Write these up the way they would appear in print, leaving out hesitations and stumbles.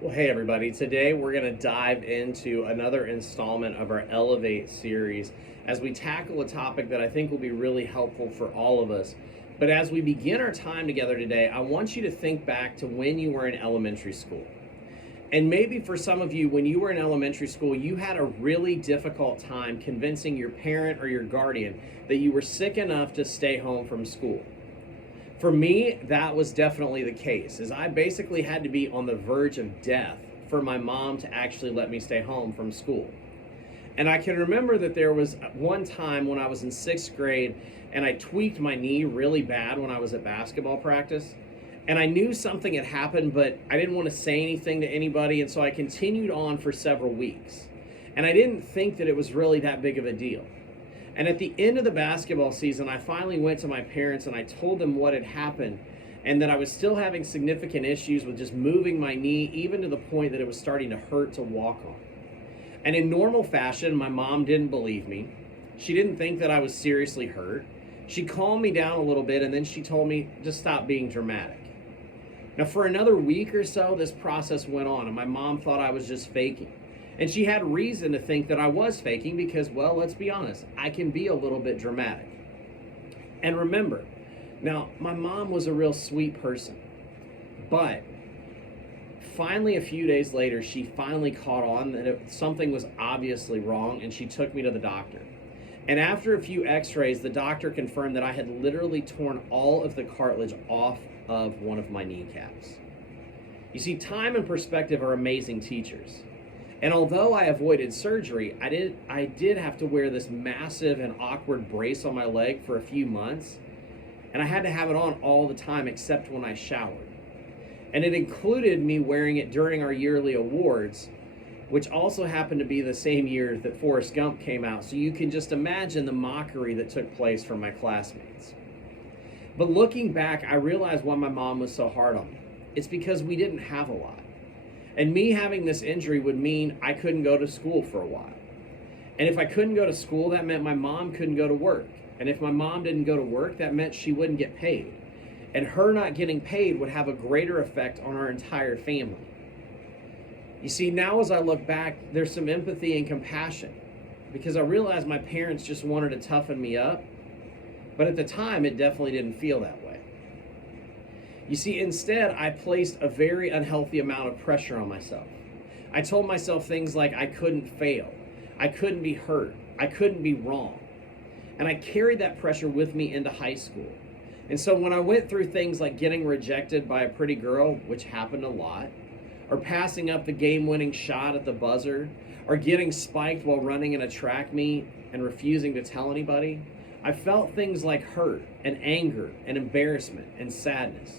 Well, hey everybody. Today we're going to dive into another installment of our Elevate series as we tackle a topic that I think will be really helpful for all of us. But as we begin our time together today, I want you to think back to when you were in elementary school. And maybe for some of you, when you were in elementary school, you had a really difficult time convincing your parent or your guardian that you were sick enough to stay home from school. For me, that was definitely the case, as I basically had to be on the verge of death for my mom to actually let me stay home from school. And I can remember that there was one time when I was in sixth grade and I tweaked my knee really bad when I was at basketball practice. And I knew something had happened, but I didn't want to say anything to anybody, and so I continued on for several weeks. And I didn't think that it was really that big of a deal. And at the end of the basketball season, I finally went to my parents and I told them what had happened and that I was still having significant issues with just moving my knee, even to the point that it was starting to hurt to walk on. And in normal fashion, my mom didn't believe me. She didn't think that I was seriously hurt. She calmed me down a little bit and then she told me to stop being dramatic. Now, for another week or so, this process went on and my mom thought I was just faking. And she had reason to think that I was faking because, well, let's be honest, I can be a little bit dramatic. And remember, now, my mom was a real sweet person, but finally a few days later, she finally caught on that something was obviously wrong, and she took me to the doctor. And after a few x-rays, the doctor confirmed that I had literally torn all of the cartilage off of one of my kneecaps. You see, time and perspective are amazing teachers. And although I avoided surgery, I did have to wear this massive and awkward brace on my leg for a few months. And I had to have it on all the time except when I showered. And it included me wearing it during our yearly awards, which also happened to be the same year that Forrest Gump came out. So you can just imagine the mockery that took place from my classmates. But looking back, I realized why my mom was so hard on me. It's because we didn't have a lot. And me having this injury would mean I couldn't go to school for a while. And if I couldn't go to school, that meant my mom couldn't go to work. And if my mom didn't go to work, that meant she wouldn't get paid. And her not getting paid would have a greater effect on our entire family. You see, now as I look back, there's some empathy and compassion because I realized my parents just wanted to toughen me up. But at the time, it definitely didn't feel that way. You see, instead, I placed a very unhealthy amount of pressure on myself. I told myself things like I couldn't fail, I couldn't be hurt, I couldn't be wrong. And I carried that pressure with me into high school. And so when I went through things like getting rejected by a pretty girl, which happened a lot, or passing up the game-winning shot at the buzzer, or getting spiked while running in a track meet and refusing to tell anybody, I felt things like hurt and anger and embarrassment and sadness.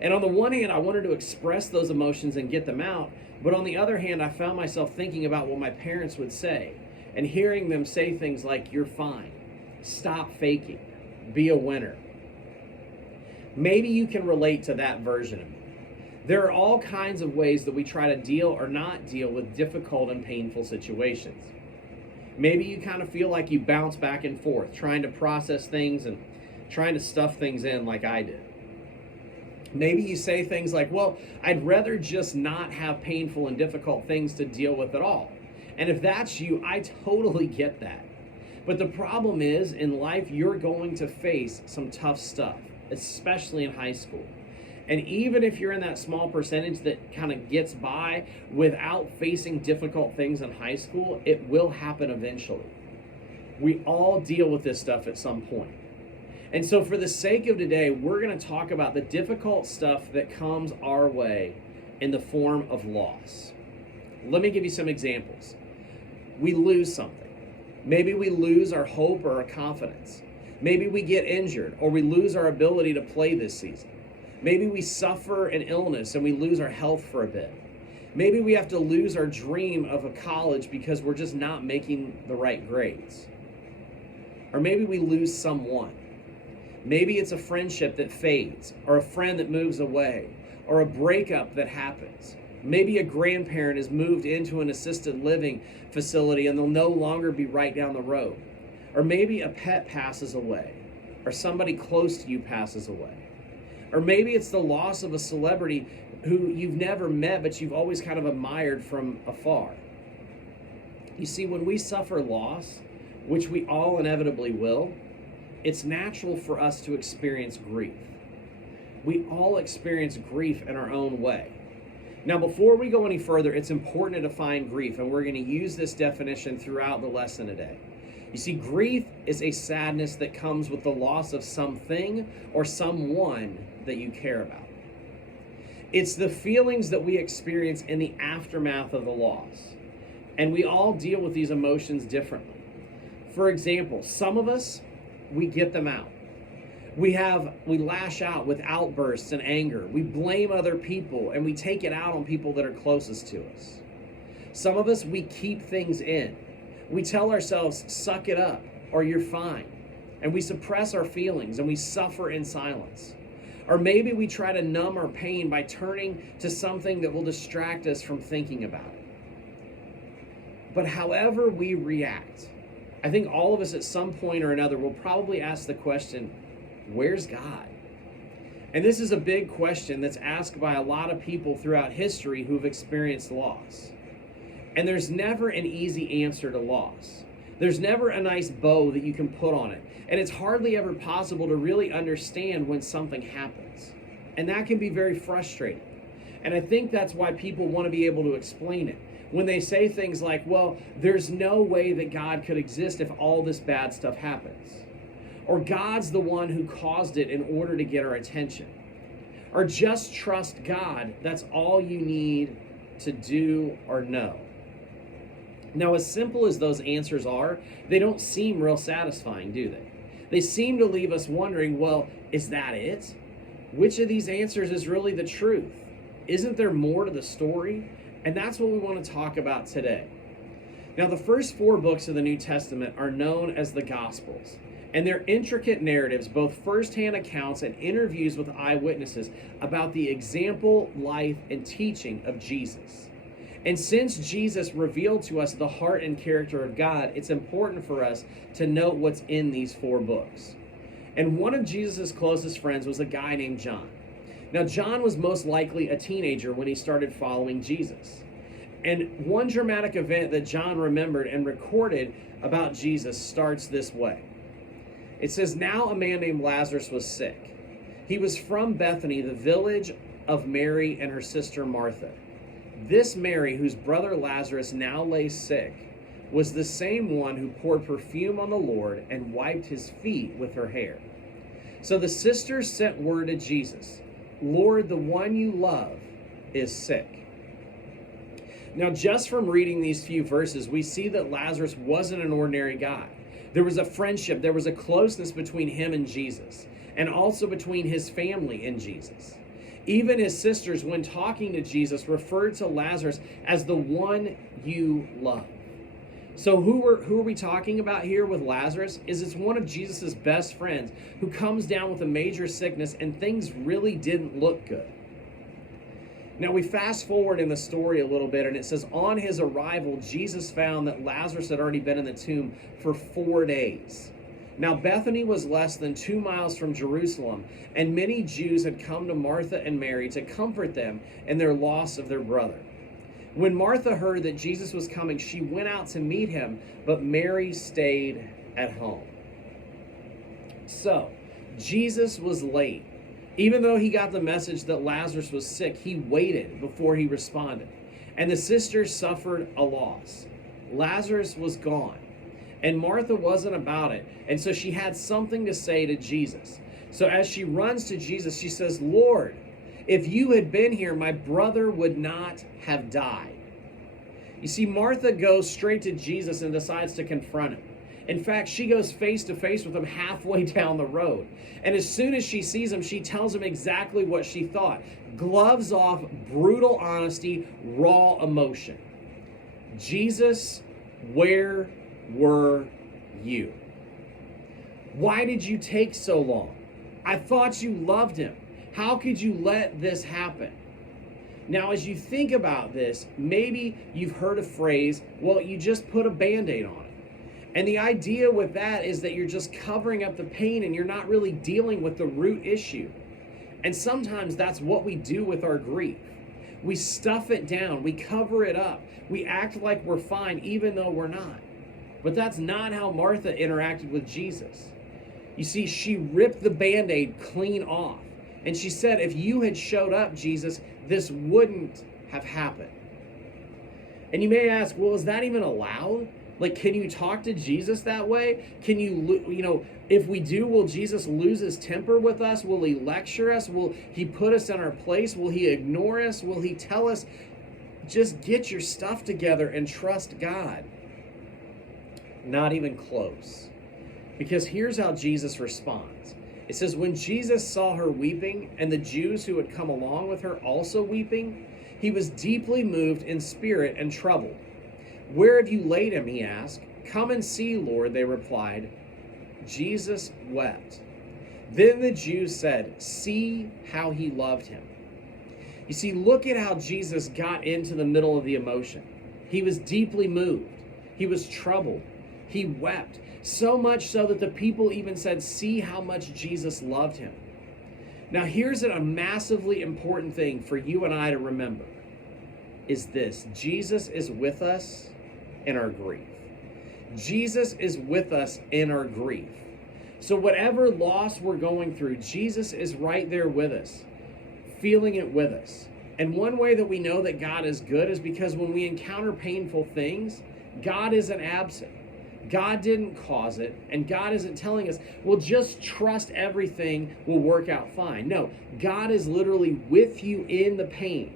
And on the one hand, I wanted to express those emotions and get them out. But on the other hand, I found myself thinking about what my parents would say and hearing them say things like, "You're fine. Stop faking. Be a winner." Maybe you can relate to that version of me. There are all kinds of ways that we try to deal or not deal with difficult and painful situations. Maybe you kind of feel like you bounce back and forth, trying to process things and trying to stuff things in like I did. Maybe you say things like, well, I'd rather just not have painful and difficult things to deal with at all. And if that's you, I totally get that. But the problem is, in life, you're going to face some tough stuff, especially in high school. And even if you're in that small percentage that kind of gets by without facing difficult things in high school, it will happen eventually. We all deal with this stuff at some point. And so for the sake of today, we're going to talk about the difficult stuff that comes our way in the form of loss. Let me give you some examples. We lose something. Maybe we lose our hope or our confidence. Maybe we get injured or we lose our ability to play this season. Maybe we suffer an illness and we lose our health for a bit. Maybe we have to lose our dream of a college because we're just not making the right grades. Or maybe we lose someone. Maybe it's a friendship that fades, or a friend that moves away, or a breakup that happens. Maybe a grandparent is moved into an assisted living facility and they'll no longer be right down the road. Or maybe a pet passes away, or somebody close to you passes away. Or maybe it's the loss of a celebrity who you've never met, but you've always kind of admired from afar. You see, when we suffer loss, which we all inevitably will, it's natural for us to experience grief. We all experience grief in our own way. Now, before we go any further, it's important to define grief, and we're going to use this definition throughout the lesson today. You see, grief is a sadness that comes with the loss of something or someone that you care about. It's the feelings that we experience in the aftermath of the loss, and we all deal with these emotions differently. For example, some of us, we get them out. We lash out with outbursts and anger. We blame other people and we take it out on people that are closest to us. Some of us, we keep things in. We tell ourselves, suck it up or you're fine. And we suppress our feelings and we suffer in silence. Or maybe we try to numb our pain by turning to something that will distract us from thinking about it. But however we react, I think all of us at some point or another will probably ask the question, where's God? And this is a big question that's asked by a lot of people throughout history who've experienced loss. And there's never an easy answer to loss. There's never a nice bow that you can put on it. And it's hardly ever possible to really understand when something happens. And that can be very frustrating. And I think that's why people want to be able to explain it. When they say things like, well, there's no way that God could exist if all this bad stuff happens. Or God's the one who caused it in order to get our attention. Or just trust God. That's all you need to do or know. Now, as simple as those answers are, they don't seem real satisfying, do they? They seem to leave us wondering, well, is that it? Which of these answers is really the truth? Isn't there more to the story? And that's what we want to talk about today. Now, the first 4 books of the New Testament are known as the Gospels. And they're intricate narratives, both firsthand accounts and interviews with eyewitnesses about the example, life, and teaching of Jesus. And since Jesus revealed to us the heart and character of God, it's important for us to note what's in these 4 books. And one of Jesus' closest friends was a guy named John. Now, John was most likely a teenager when he started following Jesus. And one dramatic event that John remembered and recorded about Jesus starts this way. It says, now a man named Lazarus was sick. He was from Bethany, the village of Mary and her sister Martha. This Mary, whose brother Lazarus now lay sick, was the same one who poured perfume on the Lord and wiped his feet with her hair. So the sisters sent word to Jesus, Lord, the one you love is sick. Now, just from reading these few verses, we see that Lazarus wasn't an ordinary guy. There was a friendship, there was a closeness between him and Jesus, and also between his family and Jesus. Even his sisters, when talking to Jesus, referred to Lazarus as the one you love. So who are we talking about here with Lazarus? It's one of Jesus' best friends who comes down with a major sickness and things really didn't look good. Now we fast forward in the story a little bit and it says, on his arrival, Jesus found that Lazarus had already been in the tomb for 4 days. Now Bethany was less than 2 miles from Jerusalem, and many Jews had come to Martha and Mary to comfort them in their loss of their brother. When Martha heard that Jesus was coming, she went out to meet him, but Mary stayed at home. So, Jesus was late. Even though he got the message that Lazarus was sick, he waited before he responded. And the sisters suffered a loss. Lazarus was gone. And Martha wasn't about it. And so she had something to say to Jesus. So as she runs to Jesus, she says, Lord, if you had been here, my brother would not have died. You see, Martha goes straight to Jesus and decides to confront him. In fact, she goes face to face with him halfway down the road. And as soon as she sees him, she tells him exactly what she thought. Gloves off, brutal honesty, raw emotion. Jesus, where were you? Why did you take so long? I thought you loved him. How could you let this happen? Now, as you think about this, maybe you've heard a phrase, well, you just put a Band-Aid on it. And the idea with that is that you're just covering up the pain and you're not really dealing with the root issue. And sometimes that's what we do with our grief. We stuff it down, we cover it up, we act like we're fine even though we're not. But that's not how Martha interacted with Jesus. You see, she ripped the Band-Aid clean off. And she said, if you had showed up, Jesus, this wouldn't have happened. And you may ask, well, is that even allowed? Like, can you talk to Jesus that way? Can you, if we do, will Jesus lose his temper with us? Will he lecture us? Will he put us in our place? Will he ignore us? Will he tell us, just get your stuff together and trust God? Not even close. Because here's how Jesus responds. It says, when Jesus saw her weeping, and the Jews who had come along with her also weeping, he was deeply moved in spirit and troubled. Where have you laid him? He asked. Come and see, Lord, they replied. Jesus wept. Then the Jews said, see how he loved him. You see, look at how Jesus got into the middle of the emotion. He was deeply moved. He was troubled. He wept. So much so that the people even said, see how much Jesus loved him. Now here's a massively important thing for you and I to remember, is this: Jesus is with us in our grief. Jesus is with us in our grief. So whatever loss we're going through, Jesus is right there with us, feeling it with us. And one way that we know that God is good is because when we encounter painful things, God isn't absent. God didn't cause it, and God isn't telling us, well, just trust everything will work out fine. No, God is literally with you in the pain,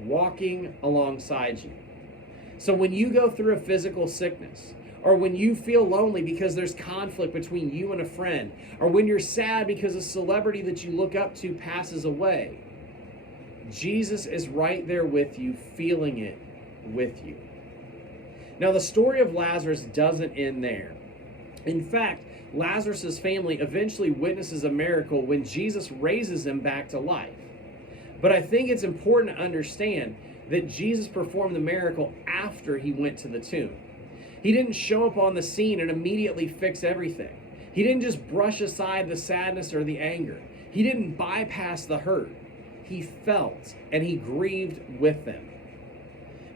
walking alongside you. So when you go through a physical sickness, or when you feel lonely because there's conflict between you and a friend, or when you're sad because a celebrity that you look up to passes away, Jesus is right there with you, feeling it with you. Now, the story of Lazarus doesn't end there. In fact, Lazarus' family eventually witnesses a miracle when Jesus raises him back to life. But I think it's important to understand that Jesus performed the miracle after he went to the tomb. He didn't show up on the scene and immediately fix everything. He didn't just brush aside the sadness or the anger. He didn't bypass the hurt. He felt and he grieved with them.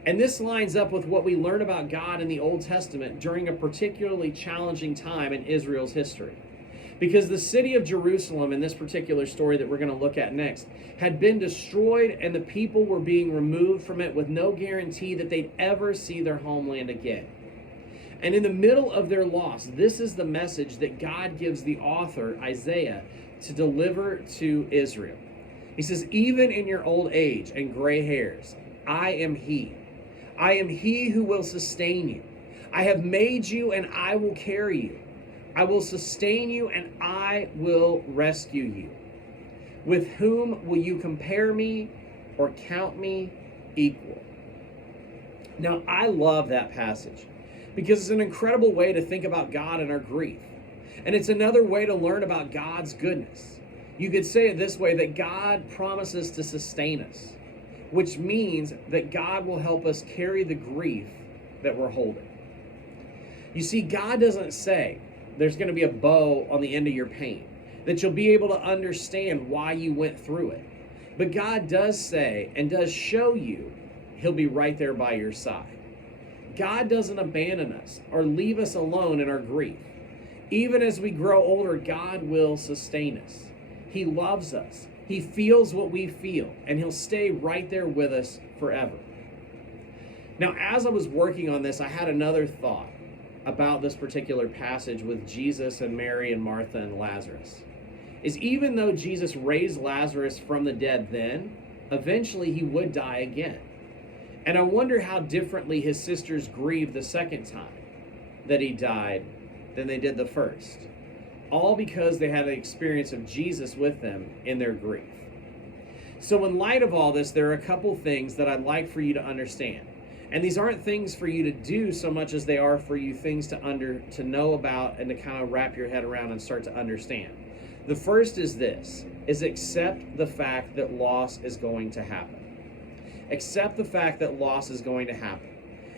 And this lines up with what we learn about God in the Old Testament during a particularly challenging time in Israel's history. Because the city of Jerusalem, in this particular story that we're going to look at next, had been destroyed, and the people were being removed from it with no guarantee that they'd ever see their homeland again. And in the middle of their loss, this is the message that God gives the author, Isaiah, to deliver to Israel. He says, even in your old age and gray hairs, I am he. I am he who will sustain you. I have made you and I will carry you. I will sustain you and I will rescue you. With whom will you compare me or count me equal? Now, I love that passage because it's an incredible way to think about God and our grief. And it's another way to learn about God's goodness. You could say it this way, that God promises to sustain us, which means that God will help us carry the grief that we're holding. You see, God doesn't say there's going to be a bow on the end of your pain, that you'll be able to understand why you went through it. But God does say and does show you he'll be right there by your side. God doesn't abandon us or leave us alone in our grief. Even as we grow older, God will sustain us. He loves us. He feels what we feel, and he'll stay right there with us forever. Now, as I was working on this, I had another thought about this particular passage with Jesus and Mary and Martha and Lazarus. Is even though Jesus raised Lazarus from the dead then, eventually he would die again. And I wonder how differently his sisters grieved the second time that he died than they did the first. All because they had an experience of Jesus with them in their grief. So in light of all this, there are a couple things that I'd like for you to understand. And these aren't things for you to do so much as they are for you things to know about and to kind of wrap your head around and start to understand. The first is this, is accept the fact that loss is going to happen. Accept the fact that loss is going to happen.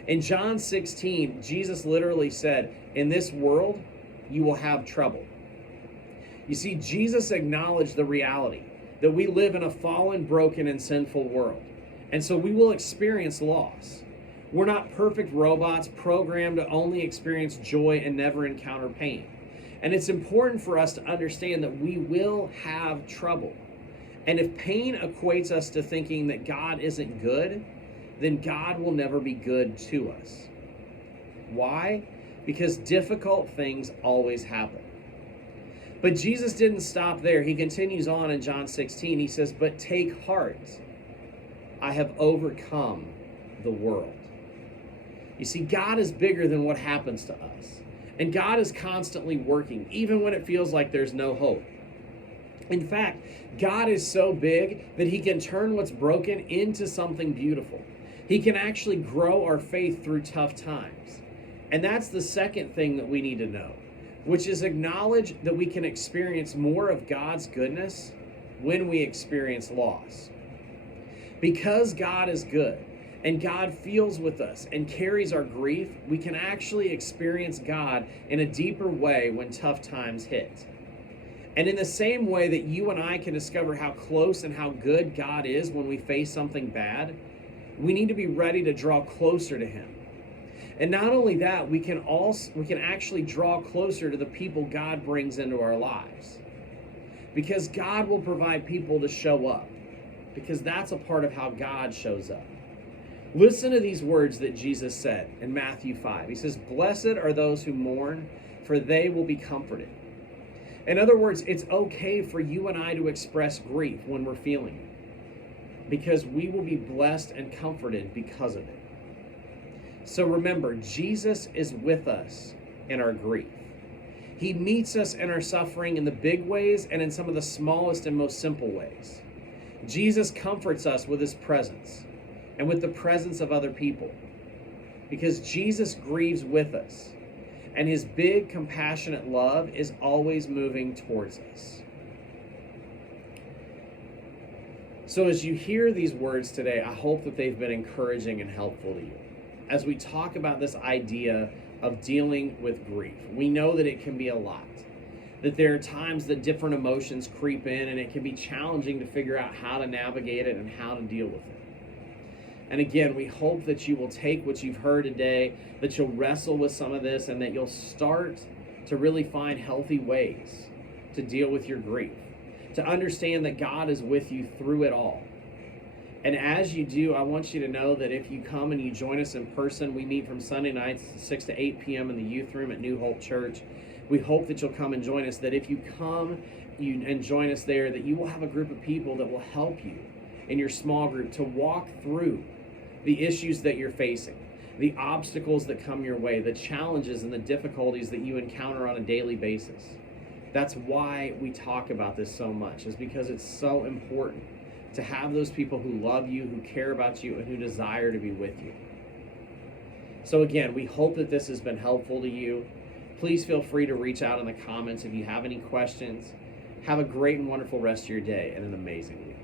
In John 16, Jesus literally said, in this world, you will have trouble. You see, Jesus acknowledged the reality that we live in a fallen, broken, and sinful world. And so we will experience loss. We're not perfect robots programmed to only experience joy and never encounter pain. And it's important for us to understand that we will have trouble. And if pain equates us to thinking that God isn't good, then God will never be good to us. Why? Because difficult things always happen. But Jesus didn't stop there. He continues on in John 16. He says, "But take heart, I have overcome the world." You see, God is bigger than what happens to us. And God is constantly working, even when it feels like there's no hope. In fact, God is so big that he can turn what's broken into something beautiful. He can actually grow our faith through tough times. And that's the second thing that we need to know, which is acknowledge that we can experience more of God's goodness when we experience loss. Because God is good and God feels with us and carries our grief, we can actually experience God in a deeper way when tough times hit. And in the same way that you and I can discover how close and how good God is when we face something bad, we need to be ready to draw closer to him. And not only that, we can actually draw closer to the people God brings into our lives. Because God will provide people to show up. Because that's a part of how God shows up. Listen to these words that Jesus said in Matthew 5. He says, "Blessed are those who mourn, for they will be comforted." In other words, it's okay for you and I to express grief when we're feeling it, because we will be blessed and comforted because of it. So remember, Jesus is with us in our grief. He meets us in our suffering in the big ways and in some of the smallest and most simple ways. Jesus comforts us with his presence and with the presence of other people, because Jesus grieves with us. And his big, compassionate love is always moving towards us. So as you hear these words today, I hope that they've been encouraging and helpful to you. As we talk about this idea of dealing with grief, we know that it can be a lot. That there are times that different emotions creep in, and it can be challenging to figure out how to navigate it and how to deal with it. And again, we hope that you will take what you've heard today, that you'll wrestle with some of this, and that you'll start to really find healthy ways to deal with your grief, to understand that God is with you through it all. And as you do, I want you to know that if you come and you join us in person, we meet from Sunday nights 6 to 8 p.m. in the youth room at New Hope Church. We hope that you'll come and join us, that if you come and join us there, that you will have a group of people that will help you in your small group to walk through the issues that you're facing, the obstacles that come your way, the challenges and the difficulties that you encounter on a daily basis. That's why we talk about this so much, is because it's so important to have those people who love you, who care about you, and who desire to be with you. So again, we hope that this has been helpful to you. Please feel free to reach out in the comments if you have any questions. Have a great and wonderful rest of your day and an amazing week.